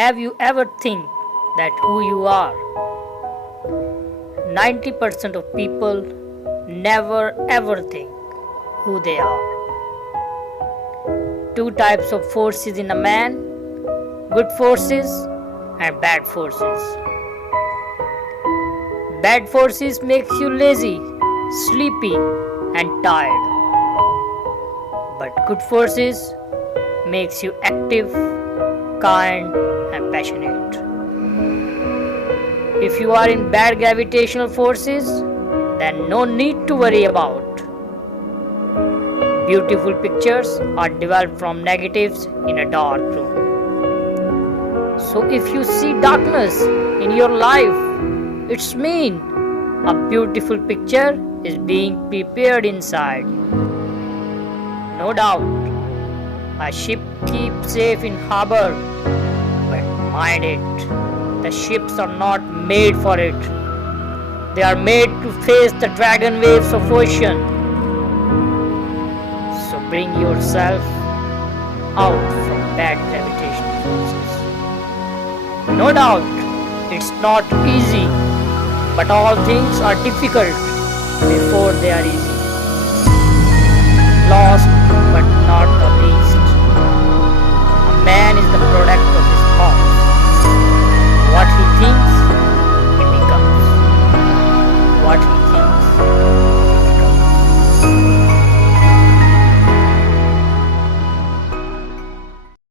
Have you ever think that who you are? 90% of people never ever think who they are. Two types of forces in a man: good forces and bad forces. Bad forces makes you lazy, sleepy and tired. But good forces makes you active, kind and passionate. If you are in bad gravitational forces, then no need to worry about. Beautiful pictures are developed from negatives in a dark room. So if you see darkness in your life, it's mean a beautiful picture is being prepared inside. No doubt, a ship keeps safe in harbor, but mind it, the ships are not made for it. They are made to face the dragon waves of ocean. So bring yourself out from bad gravitational forces. No doubt, it's not easy, but all things are difficult before they are easy. Last but not the least, a man is the product of his